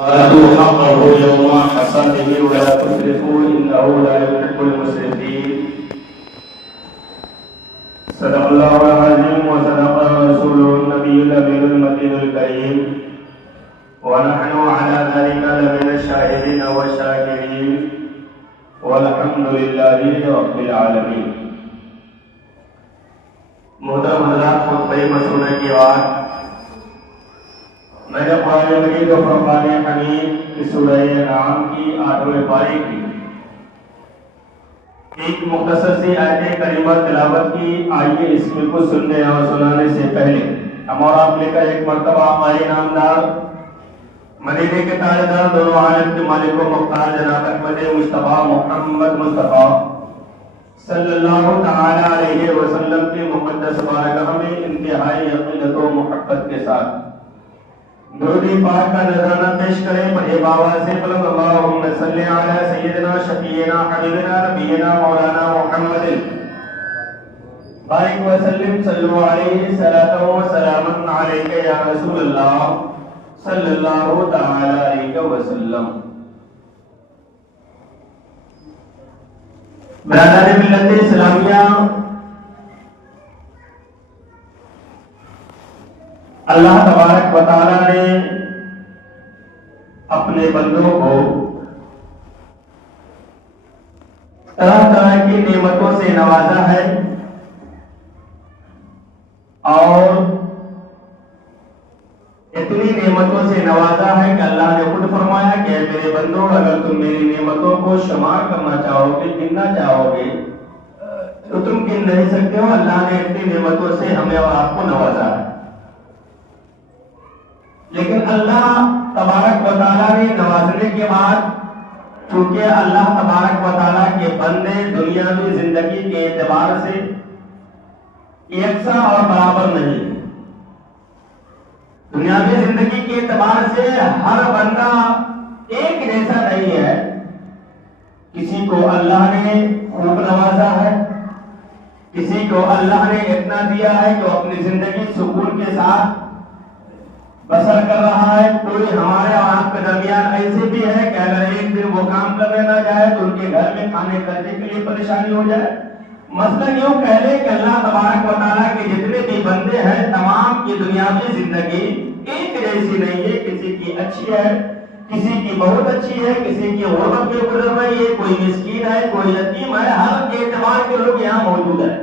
وآتوا حقه يوم حصاده ولا تسرفوا إنه لا يحب المسرفين. صدق الله العظيم وصدق رسوله النبي الأمين المكين الكريم ونحن على ذلك لمن الشاهدين والشاكرين والحمد لله رب العالمين. محترم حضرات، خطبہ مسنونہ کی بات میں نے قرآن مجید و فرقان حمید کی سورہ انعام کی 8ویں پارے کی ایک مختصر سی آیت کریمہ تلاوت کی. آئیے اس میں کو سننے اور سنانے سے پہلے ہم اور آپ لے کر ایک مرتبہ آئی نامدار مدینے کے تاجدار دونوں عالم کے مالک و مختار جناب احمد مصطفیٰ محمد مصطفیٰ صلی اللہ تعالی علیہ وسلم کے مقدس بارگاہ میں انتہائی عقیدت و محبت کے ساتھ درود پاک کا نذرانہ پیش کریں. بڑے باوا سے بلند اللہم صلی علی سیدنا شفیعنا حبیبنا نبینا مولانا محمد بارک وسلم صلو علیہ صلاۃ و سلام علیک یا رسول اللہ صلی اللہ تعالی علیہ وسلم. برادر ملت اسلامیہ، اللہ تبارک و تعالی نے اپنے بندوں کو طرح طرح کی نعمتوں سے نوازا ہے اور اتنی نعمتوں سے نوازا ہے کہ اللہ نے خود فرمایا کہ اے میرے بندوں، اگر تم میری نعمتوں کو شمار کرنا چاہو گے، گننا چاہو گے تو تم گن نہیں سکتے ہو. اللہ نے اتنی نعمتوں سے ہمیں اور آپ کو نوازا ہے. لیکن اللہ تبارک و تعالیٰ نے نوازنے کے بعد چونکہ اللہ تبارک و تعالیٰ کے بندے دنیاوی زندگی کے اعتبار سے یکساں اور برابر نہیں. دنیاوی زندگی کے اعتبار سے ہر بندہ ایک جیسا نہیں ہے. کسی کو اللہ نے خوب نوازا ہے، کسی کو اللہ نے اتنا دیا ہے کہ اپنی زندگی سکون کے ساتھ بسر کر رہا ہے. کوئی ہمارے اور آپ کے درمیان ایسے بھی ہے کہ اگر ایک دن وہ کام کرنے نہ جائے تو ان کے گھر میں کھانے کھانے کے لیے پریشانی ہو جائے. مثلا یوں کہہ لیں کہ اللہ تبارک و تعالیٰ کے جتنے بھی بندے ہیں تمام کی دنیاوی زندگی ایک جیسی نہیں ہے. کسی کی اچھی ہے، کسی کی بہت اچھی ہے، کسی کی غربت میں گزر رہی ہے، کوئی مسکین ہے، کوئی یتیم ہے. ہر اعتبار کے لوگ یہاں موجود ہیں.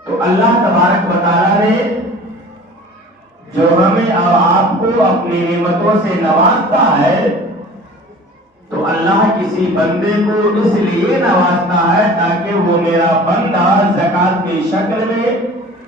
تو اللہ تبارک و تعالیٰ نے جو ہمیں اور آپ کو اپنی نعمتوں سے نوازتا ہے تو اللہ کسی بندے کو اس لیے نوازتا ہے تاکہ وہ میرا بندہ زکات کی شکل میں،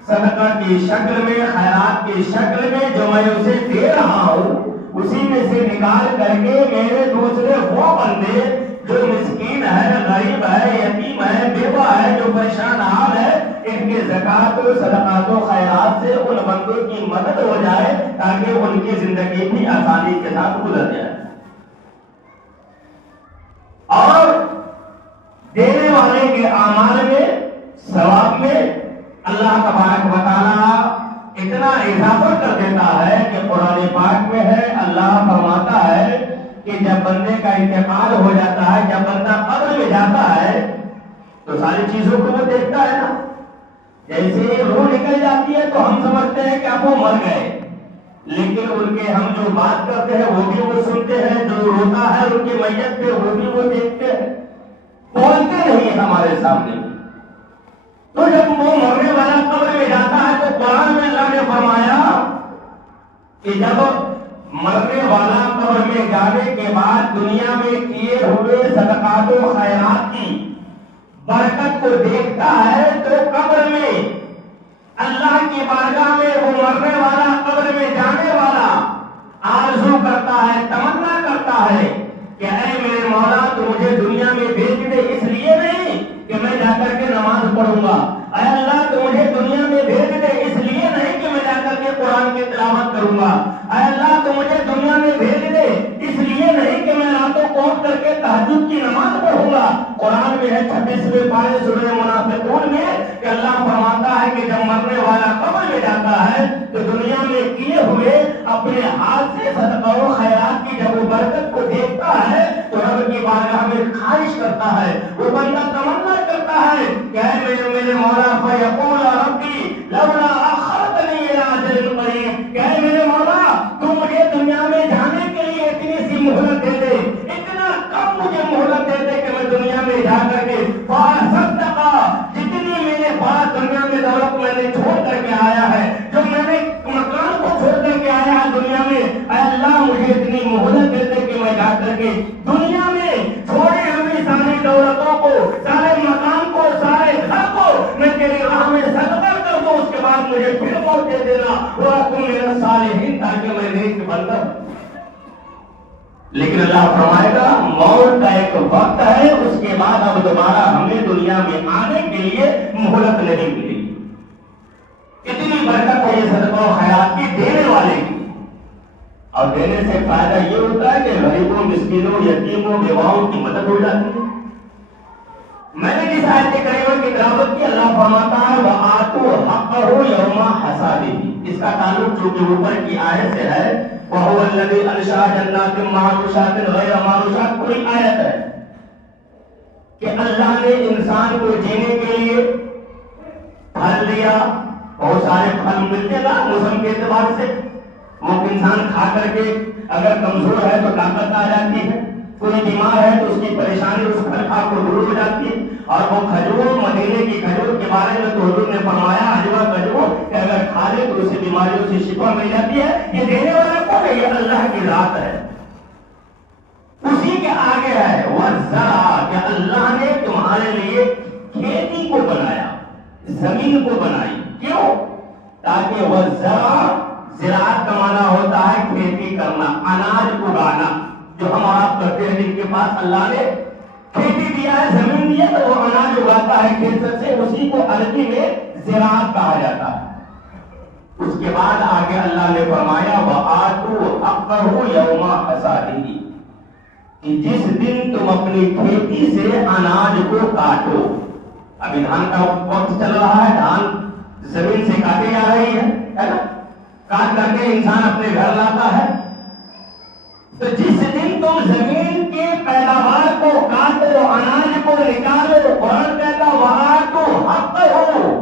صدقہ کی شکل میں، خیرات کی شکل میں جو میں اسے دے رہا ہوں اسی میں سے نکال کر کے میرے دوسرے وہ بندے جو مسکین ہے، غریب ہے، یتیم ہے، بیوہ ہے، جو پریشان حال ہے، ان کے زکات و صدقات و خیرات سے ان بندوں کی مدد ہو جائے تاکہ ان کی زندگی بھی آسانی کے ساتھ گزر جائے. اور دینے والے کے اعمال میں، ثواب میں اللہ تبارک و تعالیٰ اتنا اضافہ کر دیتا ہے کہ قرآن پاک میں ہے، اللہ فرماتا ہے کہ جب بندے کا انتقال ہو جاتا ہے، جب بندہ قبر میں جاتا ہے تو ساری چیزوں کو وہ دیکھتا ہے نا. جیسے روح نکل جاتی ہے تو ہم سمجھتے ہیں کہ اب وہ مر گئے، لیکن ان کے ہم جو بات کرتے ہیں وہ بھی وہ سنتے ہیں، جو روتا ہے ان کی میت پہ وہ بھی وہ دیکھتے ہیں، بولتے نہیں ہمارے سامنے. تو جب وہ مرنے والا قبر میں جاتا ہے تو قرآن میں اللہ نے فرمایا کہ جب مرنے والا قبر میں جانے کے بعد دنیا میں کیے ہوئے صدقات و خیرات کی برکت کو دیکھتا ہے تو قبر میں اللہ کی بارگاہ میں وہ مرنے والا قبر میں جانے والا آرزو کرتا ہے، تمنا کرتا ہے کہ اے میرے مولا تو مجھے دنیا میں بھیج دے، اس لیے نہیں کہ میں جا کر کے نماز پڑھوں گا. اے اللہ تو مجھے دنیا میں بھیج دے، اس لیے نہیں کہ میں جا کر کے قرآن کی تلاوت کروں گا. اے اللہ تو مجھے دنیا میں بھیج دے، اس لیے نہیں کہ میں راتوں کو اٹھ کر کے تہجد کی نماز پڑھوں گا. قرآن میں ہے 26ویں پارے سورہ منافقون میں کہ اللہ فرماتا ہے کہ جب مرنے والا قبر میں جاتا ہے تو دنیا میں کیے ہوئے اپنے ہاتھ سے صدقہ و خیرات کی جب وہ برکت کو دیکھتا ہے تو رب کی بارگاہ میں خواہش کرتا ہے، وہ بندہ تمنا کرتا ہے کہ اے میرے مولا فیقول ربی لولا اخرتنی الی اجل قریب، کہ اے میرے مولا تو مجھے دنیا میں جانے کے لیے اتنی سی مہلت دے دے، اتنا کم مجھے مہلت دے دے کہ میں دنیا میں جا کر کے فاصدق، جتنی میرے پاس دنیا میں دولت میں نے چھوڑ کر کے آیا ہے، جو میں نے مکان کو چھوڑ کر کے آیا ہے دنیا میں، اے اللہ مجھے اتنی مہلت دے دے کہ میں جا کر کے دنیا میں چھوڑے ہوئی ساری دولتوں کو، سارے مکان کو، سارے گھر کو میں تیری راہ میں صدقہ کر دوں، اس کے بعد مجھے پھر موت دے دینا وَأَكُن مِّنَ الصَّالِحِينَ، تاکہ میں نیک بندہ۔ لیکن اللہ فرمائے گا موت کا ایک وقت ہے، اس کے بعد اب دوبارہ ہمیں دنیا میں آنے کے لیے مہلت نہیں ملے گی۔ اتنی برکت ہے یہ صدقہ و خیرات کی دینے والے کی، اور دینے سے فائدہ یہ ہوتا ہے کہ غریبوں، مسکینوں، یتیموں، بیواؤں کی مدد ہو جاتی ہے۔ میں نے جس آیت کریمہ کی تلاوت کی، اللہ فرماتا ہے وَآتُوا حَقَّهُ يَوْمَ حَصَادِهِ، اس کا تعلق چونکہ اوپر کی آیت سے ہے، وَهُوَ الَّذِي أَنشَأَ جَنَّاتٍ مَّعْرُوشَاتٍ غَيْرَ مَعْرُوشَاتٍ، کوئی آیت ہے کہ اللہ نے انسان کو جینے کے لیے پھل دیا، بہت سارے پھل ملتے نا موسم کے اعتبار سے، وہ انسان کھا کر کے اگر کمزور ہے تو طاقت آ جاتی ہے، کوئی بیمار ہے تو اس کی پریشانی اس پھل کھا کو دور ہو جاتی ہے۔ اور وہ کھجور، مدینے کی کھجور کے بارے میں تو حضور نے فرمایا اجوا کھجور کہ اگر کھا لے تو اسے بیماریوں سے شفا مل جاتی ہے۔ یہ دینے والا کون ہے؟ یہ اللہ کی ذات ہے، اسی کے آگے ہے وَالزَّرْعَ، کہ اللہ نے تمہارے لیے کھیتی کو بنایا، زمین کو بنائی، کیوں؟ تاکہ وَالزَّرْعَ، زراعت کا معنی ہوتا ہے کھیتی کرنا، اناج اگانا، جو ہم آپ کرتے ہیں جن کے پاس اللہ نے کھیتی دیا ہے، زمین دی ہے تو وہ اناج اگاتا ہے کھیت سے، اسی کو عربی میں زراعت کہا جاتا ہے۔ اس کے بعد آگے اللہ نے فرمایا وَآتُوا حَقَّهُ يَوْمَ حَصَادِهِ، کہ جس دن تم اپنی کھیتی سے اناج کو کاٹو، ابھی دھان کا وقت چل رہا ہے، دھان زمین سے کاٹی جا رہی ہے نا، کاٹ کر کے انسان اپنے گھر لاتا ہے، تو جس دن تم زمین کے پیداوار کو کاٹو، اناج کو نکالو، قرآن کہتا وَآتُوا حَقَّهُ،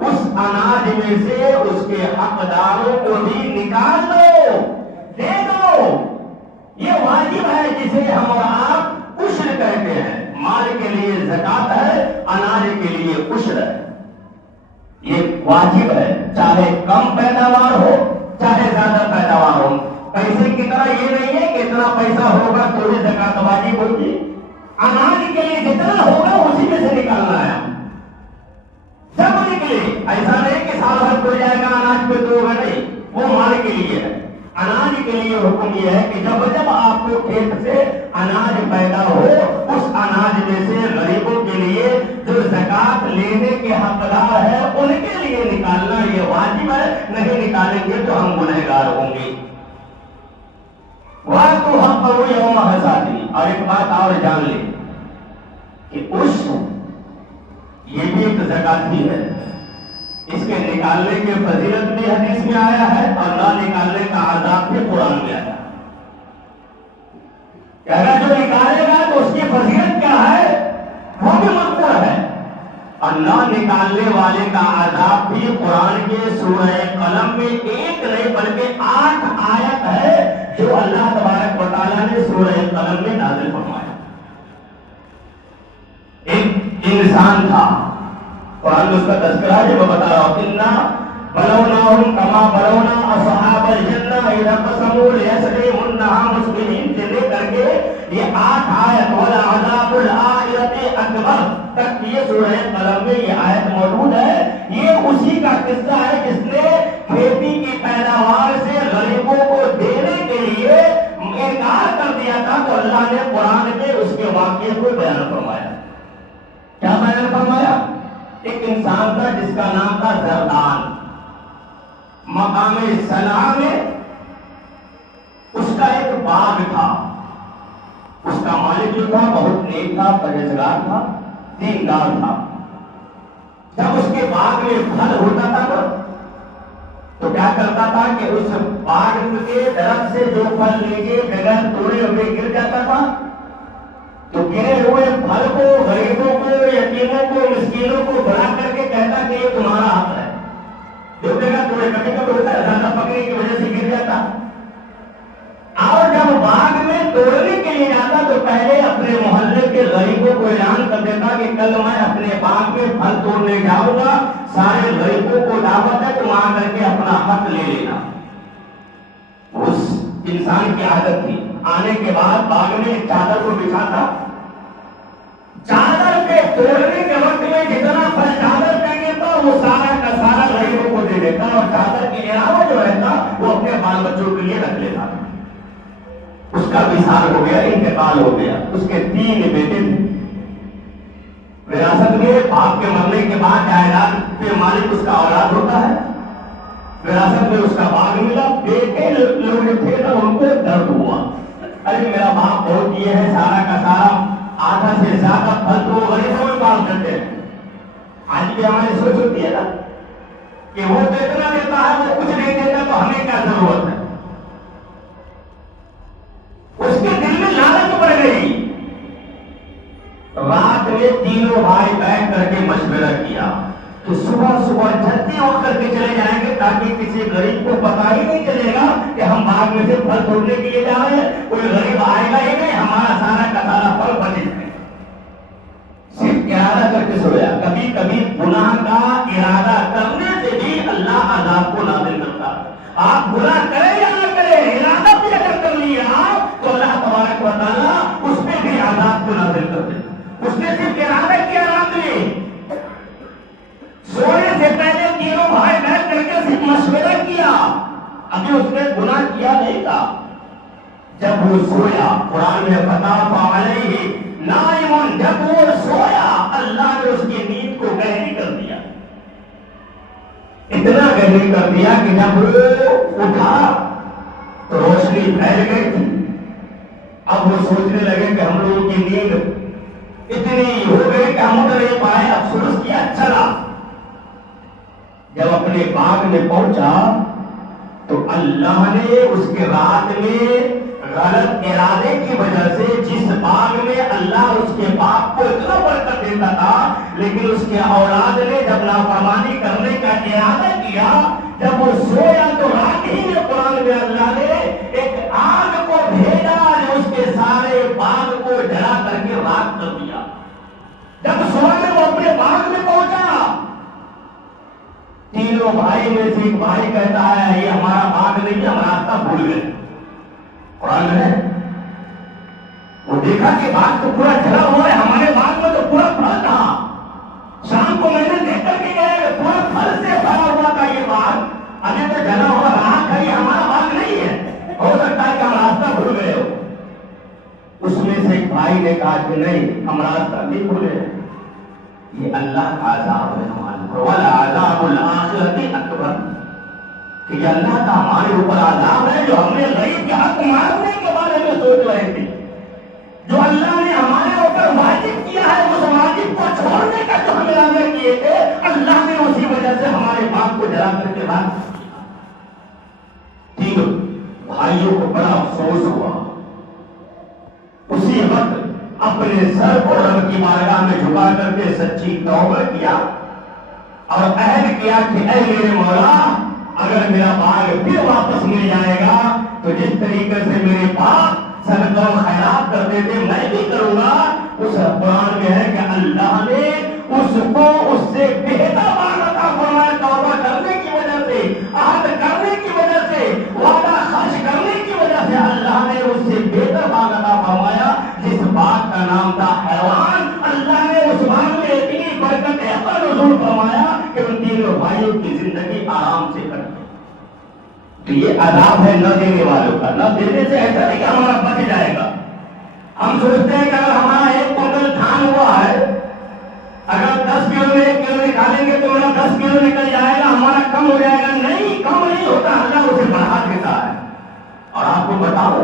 اس اناج میں سے اس کے حقداروں کو بھی نکال دو، دے دو۔ یہ واجب ہے جسے ہم اور آپ عشر کہتے ہیں، مال کے لیے زکات ہے، اناج کے لیے عشر ہے، یہ واجب ہے، چاہے کم پیداوار ہو چاہے زیادہ پیداوار ہو۔ پیسے کی طرح یہ نہیں ہے کہ اتنا پیسہ ہوگا تو ہی زکات واجب ہوگی، اناج کے لیے جتنا ہوگا اسی میں سے نکالنا ہے، جب نکلے، ایسا نہیں کہ سال بھر کھل جائے گا اناج پہ تو ہوگا نہیں، وہ مال کے لیے ہے۔ اناج کے لیے حکم یہ ہے کہ جب جب آپ کو کھیت سے اناج پیدا ہو، اس اناج میں سے غریبوں کے لیے جو زکات لینے کے حقدار ہے ان کے لیے نکالنا یہ واجب ہے، نہیں نکالیں گے تو ہم گنہگار ہوں گے۔ وَآتُوا حَقَّهُ يَوْمَ حَصَادِهِ، اور ایک بات اور جان لیں کہ عشر یہ بھی ایک زکات ہی ہے، اس کے نکالنے کی فضیلت بھی حدیث میں آیا ہے اور نہ نکالنے کا عذاب بھی قرآن میں آیا ہے کہ اگر جو نکالے گا تو اس کی فضیلت کیا ہے وہ بھی مذکور ہے، اور نہ نکالنے والے کا عذاب بھی قرآن کے سورہ قلم میں ایک نہیں بلکہ 8 آیت ہے جو اللہ تبارک و تعالیٰ نے سورہ قلم میں نازل فرمایا۔ ایک انسان تھا، قرآن میں اس کا تذکرہ ہے، میں بتا رہا ہوں اِنَّا بَلَوْنَاهُمْ كَمَا بَلَوْنَا أَصْحَابَ الْجَنَّةِ إِذْ أَقْسَمُوا لَيَصْرِمُنَّهَا مُصْبِحِينَ سے لے کر کے یہ 8 آیت وَلَعَذَابُ الْآخِرَةِ أَكْبَرُ تک یہ سورہ قلم میں یہ آیت موجود ہے۔ یہ اسی کا قصہ ہے جس نے کھیتی کی پیداوار سے غریبوں کو دینے کے لیے انکار کر دیا تھا، تو اللہ نے قرآن میں اس کے واقعے کو بیان فرمایا۔ کیا بیان فرمایا؟ ایک انسان تھا جس کا نام تھا زردان، مقام صنعاء میں اس کا ایک باغ تھا، اس کا مالک جو تھا بہت نیک تھا، پرہیزگار تھا، دیندار تھا۔ جب اس کے باغ میں پھل ہوتا تھا تو تو کیا کرتا تھا کہ اس باغ کے درخت سے جو پھل نیچے بغیر توڑے ہوئے گر جاتا تھا تو گرے ہوئے پھل کو غریبوں کو یتیموں کو مسکینوں کو بلا کر کے کہتا کہ یہ تمہارا حق ہے. جو بغیر توڑے کبھی کبھی ہوتا ہے زیادہ پکڑنے کی وجہ سے گر جاتا. اور جب باغ میں توڑنے کے لیے جاتا تو پہلے اپنے محلے کے غریبوں کو اعلان کر دیتا کہ کل میں اپنے باغ میں پھل توڑنے جاؤں گا, سارے غریبوں کو دعوت ہے, تم آ کر کے اپنا حق لے لینا. اس انسان کی عادت تھی. آنے کے بعد باغ میں چادر کو بچھاتا, چادر کے توڑنے کے وقت میں جتنا پھل چادر پہ گرتا وہ سارا کا سارا غریبوں کو دے دیتا, اور چادر کے علاوہ جو رہتا وہ اپنے بال بچوں کے لیے رکھ لیتا. اس کا وصال ہو گیا, انتقال ہو گیا. اس کے 3 بیٹے تھے. وراثت میں باپ کے مرنے کے بعد جائیداد کے مالک اس کا اولاد ہوتا ہے. وراثت میں اس کا باغ ملا. بیٹے لوگ تھے تو ان کو درد ہوا, ارے میرا باپ بہت یہ ہے, سارا کا سارا آدھا سے زیادہ پھل تو غریبوں میں کام کرتے ہیں. آج بھی ہماری سوچ ہوتی ہے نا کہ وہ تو اتنا دیتا ہے, وہ کچھ نہیں دیتا تو ہمیں کیا ضرورت ہے. اس کے دل میں لالچ پڑ گئی. رات میں تینوں بھائی بیٹھ کر کے مشورہ کیا کہ صبح صبح جلدی اٹھ کر کے چلے جائیں گے تاکہ کسی غریب کو پتا ہی نہیں چلے گا کہ ہم باغ میں سے پھل توڑنے کے لیے جا رہے ہیں. کوئی غریب آئے گا ہی نہیں, ہمارا سارا کا سارا پھل بچ جائے. صرف ارادہ کر کے سویا. کبھی کبھی گناہ کا ارادہ کرنے سے بھی اللہ عذاب کو نازل کرتا ہے. آپ گناہ کریں یا نہ کریں, ارادہ بھی اگر کر لیا آپ تو اللہ تبارک و تعالیٰ اس پہ بھی عذاب کو نازل کر دیتا. اس نے صرف ارادہ کیا رات میں, سونے سے پہلے تینوں بھائی بیٹھ کر کے صرف مشورہ کیا. ابھی اس نے گناہ کیا نہیں تھا. جب وہ سویا, قرآن میں فطاف علیہ نائم, جب وہ سویا اللہ نے اس کی نیند کو گہری کر دیا. اتنا گہری کر دیا کہ جب وہ اٹھا تو روشنی پھیل گئی تھی. اب وہ سوچنے لگے کہ ہم لوگوں کی نیند اتنی ہو گئی کہ ہم اٹھ نہیں پائے. افسوس کیا, چلا. جب اپنے باغ میں پہنچا تو اللہ نے اس کے رات میں غلط ارادے کی وجہ سے جس باغ میں اللہ اس کے باپ کو اتنا برکت دیتا تھا, لیکن اس کے اولاد نے جب نافرمانی کرنے کا ارادہ کیا, جب وہ سویا تو رات ہی میں قرآن میں اللہ نے ایک آگ کو بھیجا جو اس کے سارے باغ کو جلا کر کے راکھ کر دیا. جب سویا وہ اپنے باغ میں پہنچا, تینوں بھائی میں سے ایک بھائی کہتا ہے یہ ہمارا باغ نہیں, ہم راستہ بھول گئے. قرآن ہے وہ دیکھا کہ باغ تو پورا جلا ہوا ہے, ہمارے باغ میں تو پورا پھل تھا. شام کو میں نے دیکھ کر کے گئے پورا پھل سے بھرا ہوا تھا یہ باغ, ابھی تو جلا ہوا رہا تھا. یہ ہمارا باغ نہیں ہے, ہو سکتا ہے کہ ہم راستہ بھول گئے ہو. اس میں سے ایک بھائی نے کہا کہ نہیں, ہم راستہ نہیں بھولے, یہ اللہ کا عذاب ہے ہمارے اوپر. وَلَعَذَابُ الْآخِرَةِ أَكْبَرُ, کہ یہ اللہ کا ہمارے اوپر عذاب ہے جو ہم نے غریب کے حق مارنے کے بارے میں سوچ رہے تھے. جو اللہ نے ہمارے اوپر واجب کیا ہے, اس واجب کو چھوڑنے کا جو ہم ارادہ کیے تھے, اللہ نے اسی وجہ سے ہمارے باپ کو جلا کر کے رکھ دیا. تینوں بھائیوں کو بڑا افسوس ہوا. اسی وقت اپنے سر کو رب کی بارگاہ میں جھکا کر کے سچی توبہ کیا اور عہد کیا کہ اے میرے مولا, اگر میرا باغ پھر واپس مل جائے گا تو جس طریقے سے میرے باپ صدقہ و خیرات کرتے تھے میں بھی کروں گا. اس قرآن میں ہے کہ اللہ نے اس کو اس سے بہتر باغ عطا فرمایا. توبہ کرنے کی وجہ سے, عہد کرنے کی وجہ سے, وعدہ خرچ کرنے کی وجہ سے اللہ نے اس سے بہتر باغ عطا فرمایا جس باغ کا نام تھا حیوان. اللہ نے اس باغ میں اتنی برکت عطا نزول فرمایا کہ ان تینوں بھائیوں کی زندگی آرام سے کٹ گئی. تو یہ عذاب ہے نہ دینے والوں کا. نہ دینے سے ایسا نہیں کہ ہمارا بچ جائے گا. ہم سوچتے ہیں کہ اگر ہمارا 1 کنٹل دھان ہوا ہے, اگر 10 کلو میں 1 کلو نکالیں گے تو میرا 10 کلو نکل جائے گا, ہمارا کم ہو جائے گا. نہیں, کم نہیں ہوتا, اللہ اسے بڑھا دیتا ہے. اور آپ کو بتاؤ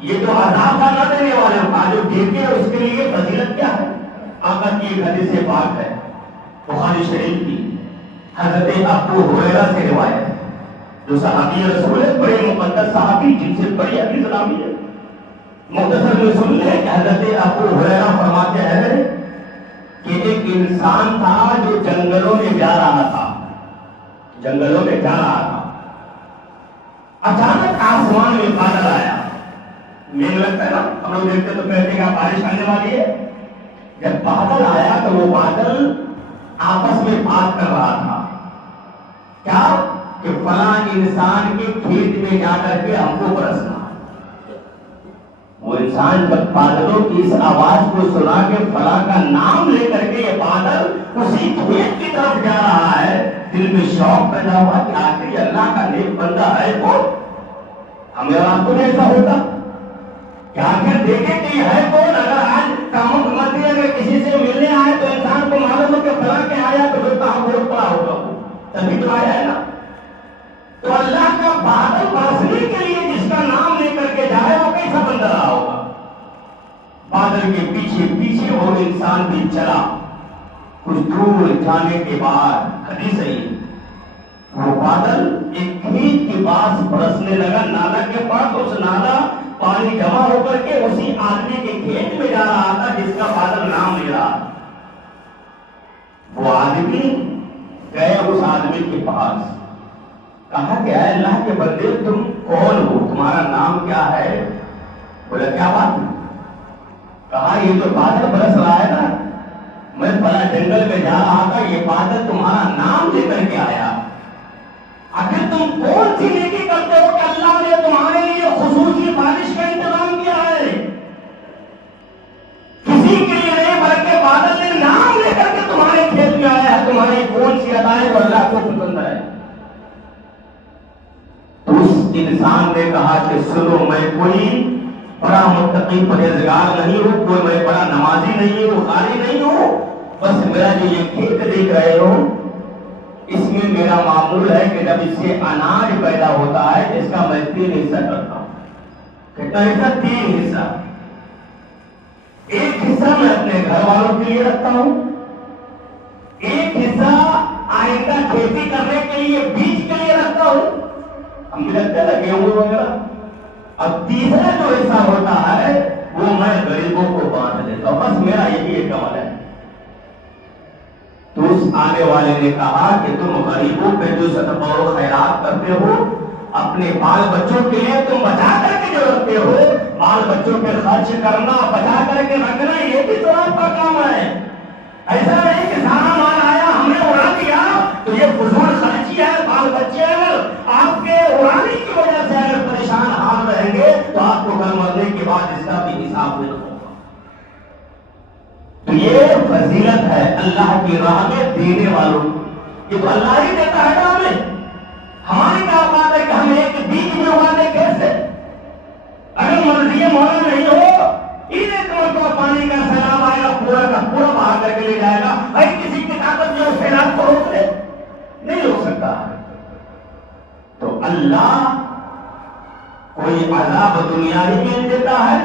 یہ جو عذاب کا نہ دینے والوں کا جو دیتے ہیں اس کے لیے فضیلت کیا ہے. آقا کی ایک حدیث پاک ہے بخاری شریف کی, حضرت ابو ہریرہ سے روایت ہے. جو صحابی رسول ہے، بڑے مقدس صحابی جن سے بڑی حدیث راوی ہے. مختصر میں سن لیں کہ حضرت ابو ہریرہ فرماتے ہیں کہ ایک انسان تھا جو جنگلوں میں جا رہا تھا، جنگلوں میں جا رہا تھا. اچانک آسمان میں بادل آیا. میل لگتا ہے نا، ہم لوگ دیکھتے تو کہتے ہیں کہ بارش آنے والی ہے. جب بادل آیا تو وہ بادل آپس میں بات کر رہا تھا. کیا کہ فلاں انسان کے کھیت میں جا کر کے ہم کو برسنا. وہ انسان جب بادلوں کی اس آواز کو سنا کے فلاں کا نام لے کر کے یہ بادل اسی کھیت کی طرف جا رہا ہے، دل میں شوق پیدا ہوا کہ آخر اللہ کا نیک بندہ ہے وہ. ہمیں آپ کو ایسا ہوتا کہ آخر دیکھیں کہ یہ ہے کون. اگر آج کاموں مت اگر کسی سے ملنے آئے تو انسان کو معلوم ہو کہ فلاں کے آیا تو پھر کہاں ووٹ پڑا ہوگا، تبھی تو آیا ہے نا. تو اللہ کا بادل برسنے کے لیے جس کا نام لے کر کے جائے وہ کیسا بندہ رہا ہوگا. بادل کے پیچھے پیچھے وہ انسان بھی چلا. کچھ دور جانے کے بعد حدیث ہے وہ بادل ایک کھیت کے پاس برسنے لگا، نالا کے پاس. اس نالا پانی جمع ہو کر کے اسی آدمی کے کھیت میں جا رہا تھا جس کا بادل نام لے رہا. وہ آدمی گئے اس آدمی کے پاس، کہا کہ اے اللہ کے بندے تم کون ہو، تمہارا نام کیا ہے؟ بولا کیا بات؟ کہا یہ تو بادل برس رہا ہے نا، میں بڑا جنگل میں جا رہا تھا، یہ بادل تمہارا نام لے کر کے آیا. آخر تم کون سی نیکی کرتے ہو کہ اللہ نے تمہارے لیے خصوصی بارش کا انتظام کیا ہے؟ کسی کے لیے نہیں بلکہ بادل نے نام لے کر کے تمہارے کھیت میں آیا ہے. تمہاری کون سی ادائیں وہ اللہ کو پسند ہے؟ تو اس انسان نے کہا کہ سنو، میں کوئی بڑا متقی پرہیزگار نہیں ہوں، کوئی میں بڑا نمازی نہیں ہوں، قاری نہیں ہوں. بس میرا جو یہ کھیت دیکھ رہے ہو اس میں میرا معمول ہے کہ جب اس سے اناج پیدا ہوتا ہے اس کا میں 3 حصہ کرتا ہوں. کتنا حصہ؟ 3 حصہ. ایک حصہ میں اپنے گھر والوں کے لیے رکھتا ہوں، ایک حصہ آئندہ کھیتی کرنے کے لیے بیج کے لیے رکھتا ہوں، ہم بھی رکھتے ہیں گیہوں وغیرہ. اب تیسرا جو حصہ ہوتا ہے وہ میں غریبوں کو بانٹ دیتا ہوں. بس میرا یہی ایک عمل ہے. تو اس آنے والے نے کہا کہ تم غریبوں پہ جو صدقہ و خیرات کرتے ہو اپنے بال بچوں کے لیے تم بچا کر کے جو رکھتے ہو، بال بچوں پہ خرچ کرنا، بچا کر کے رکھنا، یہ بھی تو آپ کا کام ہے. ایسا نہیں کہ سارا مال آیا ہم نے اڑا دیا تو یہ فضول خرچی ہے. بال بچے اگر آپ کے اڑانے کی وجہ سے اگر پریشان حال رہیں گے تو آپ کو کل مرنے کے بعد اس کا بھی حساب دینا ہوگا. تو یہ فضیلت ہے اللہ کی راہ میں دینے والوں. یہ تو اللہ ہی دیتا ہے نا ہمیں. ہماری کیا بات ہے کہ ہم ایک بیج میں اگانے کیسے؟ اگر مرضی مولا نہیں ہو ایک مرتبہ پانی کا سیلاب آئے گا پورا کا پورا بہا کر کے لے جائے گا. بھائی کسی کی طاقت جو سیلاب کو روک دے نہیں روک سکتا. تو اللہ کوئی عذاب دنیا ہی میں دیتا ہے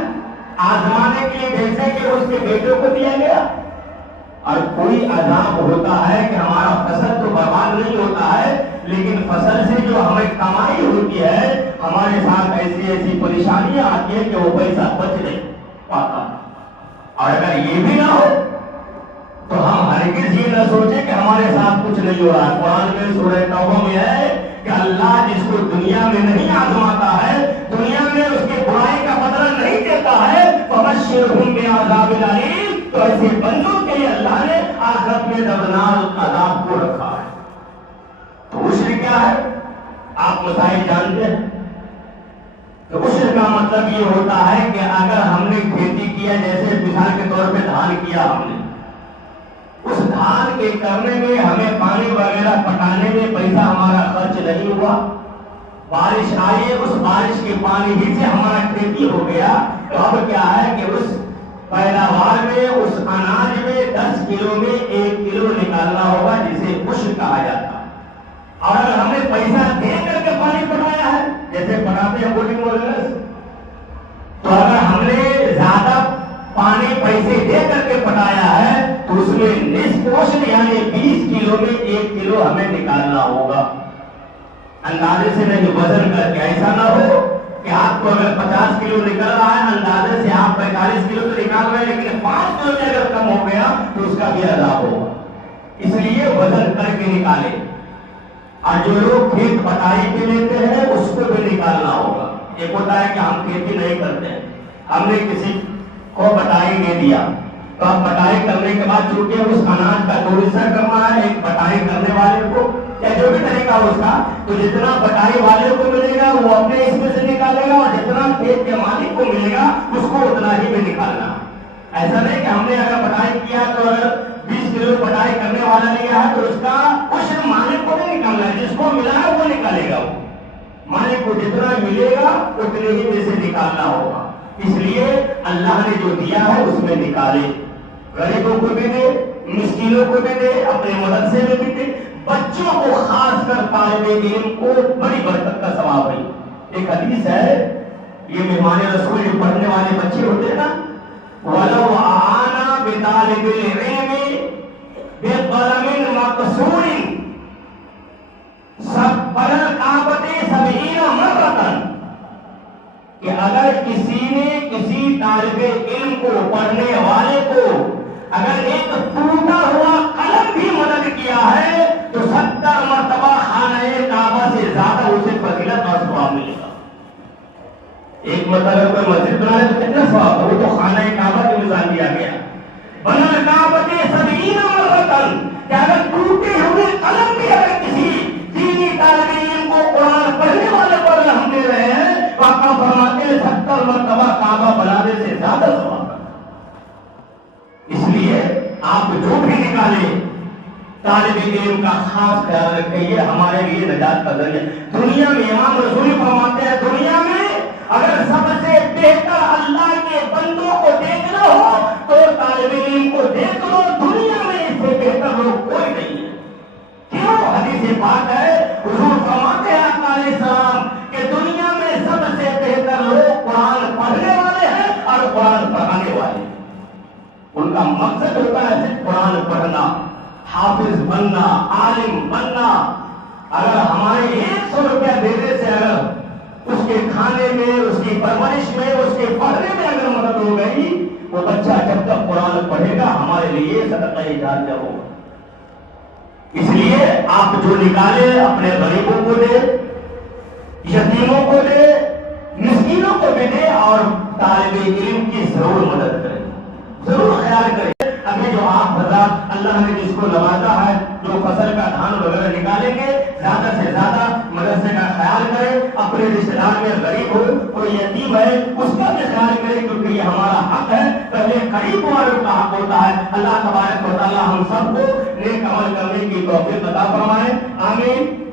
آزمانے کے لیے، جیسے کہ اس کے بیٹوں کو دیا گیا. اور کوئی عذاب ہوتا ہے کہ ہمارا فصل تو برباد نہیں ہوتا ہے لیکن فصل سے جو ہمیں کمائی ہوتی ہے ہمارے ساتھ ایسی ایسی پریشانیاں آتی ہیں کہ وہ پیسہ بچ نہیں پاتا. اور اگر یہ بھی نہ ہو تو ہم ہرگز یہ نہ سوچیں کہ ہمارے ساتھ کچھ نہیں ہو رہا. قرآن میں سورہ توبہ میں ہے کہ اللہ جس کو دنیا میں نہیں آزماتا ہے، دنیا میں اس کے برائی کا بدلہ نہیں دیتا ہے، فبشرہم بعذاب الیم. تو ایسے بندوں کے لیے اللہ نے آخرت میں دردناک عذاب کو رکھا ہے. تو عشر کیا ہے؟ آپ مسائل جانتے ہیں. تو عشر کا مطلب یہ ہوتا ہے کہ اگر ہم نے کھیتی کیا، جیسے مثال کے طور پہ دھان کیا ہم نے، اس دھان کے کرنے میں ہمیں پانی وغیرہ پٹانے میں پیسہ ہمارا خرچ نہیں ہوا. بارش آئی، اس بارش کے پانی ہی سے ہمارا کھیتی ہو گیا. تو اب کیا ہے کہ اس پیداوار میں، اس اناج میں 10 کلو میں 1 کلو نکالنا ہوگا جسے عشر کہا جاتا. اور اگر ہم نے پیسہ دے کر کے پانی پٹایا ہے، جیسے پٹاتے ہیں بورنگ وغیرہ، تو اگر ہم نے زیادہ پانی پیسے دے کر کے پٹایا ہے تو اس میں نصف عشر یعنی 20 کلو میں 1 کلو ہمیں نکالنا ہوگا. اندازے سے نہیں، وزن کر کے. ایسا نہ ہو کہ آپ کو اگر 50 کلو نکل رہا ہے اندازے سے آپ 45 کلو تو نکال رہے ہیں لیکن 5 کلو سے اگر کم ہو گیا تو اس کا بھی عذاب ہوگا. اس لیے وزن کر کے نکالے. اور جو لوگ کھیت بٹائی پہ لیتے ہیں اس کو بھی نکالنا ہوگا. ایک ہوتا ہے کہ ہم کھیتی نہیں کرتے ہیں، ہم نے کسی کو بٹائی دے دیا تو اب بٹائی کرنے کے بعد چونکہ اس اناج کا جو حصہ کرنا ہے ایک بٹائی کرنے والے کو یا جو بھی طریقہ اس کا، تو جتنا بٹائی والے کو ملے گا وہ اپنے اس میں سے نکالے گا اور جتنا کھیت کے مالک کو ملے گا اس کو اتنا ہی بھی نکالنا. ایسا نہیں کہ ہم نے اگر بٹائی کیا تو اگر 20 کلو بٹائی کرنے والا لیا ہے تو اس کا کچھ مالک کو نہیں نکالنا ہے، جس کو ملا ہے وہ نکالے گا. وہ مالک کو جتنا ملے گا اتنے ہی میں سے نکالنا ہوگا. اس لیے اللہ نے جو دیا ہے اس میں نکالے. غریبوں کو بھی دے، مسکینوں کو بھی دے، اپنے مدرسے میں بھی دے. بچوں کو خاص کر طالب علم کو بڑی برکت کا ثواب ہے. ایک حدیث ہے، یہ مہمان رسول جو پڑھنے والے بچے ہوتے ہیں نا، وَلَوْ أَعَانَ بِطَالِبِ الْعِلْمِ بِقَلَمٍ مَقْصُورٍ سَبَّلَ الْكَعْبَةِ 70 مَرَّةً، کہ اگر کسی نے کسی طالب علم کو، پڑھنے والے کو اگر ایک ٹوٹا ہوا قلم بھی مدد کیا ہے تو 70 مرتبہ خانہ کعبہ سے زیادہ اسے فضیلت اور ثواب ملے گا. ایک مرتبہ کوئی مسجد بنا ہے تو کتنا ثواب ہے، وہ تو خانہ کعبہ کی مثال دیا گیا. بنا کعبۃ 70 مرتبہ، کہ اگر ٹوٹے ہوئے قلم بھی اگر کسی دینی طالب علم کو قرآن پڑھنے والے پر ہم دے رہے ہیں، آقا فرماتے ہیں 70 مرتبہ کعبہ بنانے سے زیادہ ثواب. اس لیے آپ جو بھی نکالے طالب علم کا خاص خیال رکھیں، یہ ہمارے لیے نجات کا ذریعہ. دنیا میں امام رسول فرماتے ہیں دنیا میں اگر سب سے بہتر اللہ کے بندوں کو دیکھنا ہو تو طالب علم کو دیکھ لو. دنیا میں اس سے بہتر لوگ کوئی نہیں ہے. کیوں؟ حدیث پاک ہے، حضور فرماتے ہیں آقا علیہ السلام کہ دنیا میں سب سے بہتر لوگ قرآن پڑھنے والے ہیں اور قرآن پڑھانے والے. ان کا مقصد ہوتا ہے صرف قرآن پڑھنا، حافظ بننا، عالم بننا. اگر ہمارے 100 روپیہ دینے سے اگر اس کے کھانے میں، اس کی پرورش میں، اس کے پڑھنے میں اگر مدد ہو گئی، وہ بچہ جب تک قرآن پڑھے گا ہمارے لیے صدقہ جاریہ ہوگا. اس لیے آپ جو نکالے اپنے غریبوں کو دے، یتیموں کو دے، مسکینوں کو بھی دے اور طالب علم کی ضرور مدد کریں، ضرور خیال کریں. ابھی جو آپ حضرات اللہ نے جس کو نوازا ہے، جو فصل کا دھان وغیرہ نکالیں گے، زیادہ سے زیادہ مدرسے کا خیال کریں. اپنے رشتے دار میں غریب ہو، کوئی یتیم ہے، اس کا بھی خیال کریں کیونکہ یہ ہمارا حق ہے. پہلے قریب والوں کا حق ہوتا ہے. اللہ تبارک و تعالی ہم سب کو نیک عمل کرنے کی توفیق عطا فرمائے. آمین.